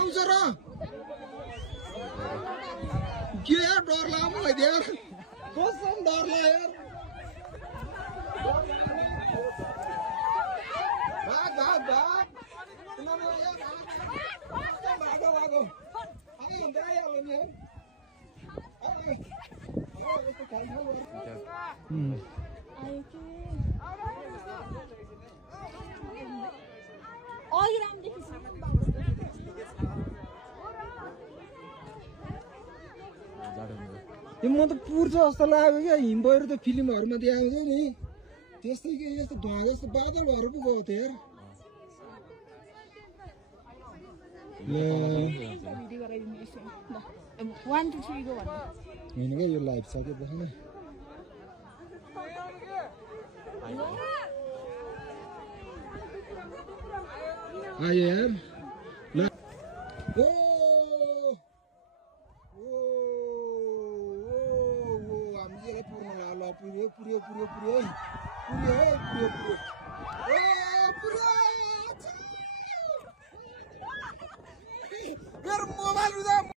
आउँछ र के यार डर लाग्यो मलाई यार कसम डर लाग्यो यार भाग भाग भाग किनभने यार भागो भागो आयो हुन्छ आइहाल्यो नि यार यस्तो खालखाल गर्छ म त पुर्छ जस्तो लाग्यो क्या हिम पहिरो त फिल्महरूमा देखाउँछ नि त्यस्तै के यस्तो धुवा जस्तो बादल भएर पो गयो त यार होइन क्या यो लाइभ सकेपछि न आयो यार ल ओ हामी यसलाई पुर्न ल पुर्यो पुर्यो पुर्यो पुर्यो पुर्यो पुर्यो पुर्यो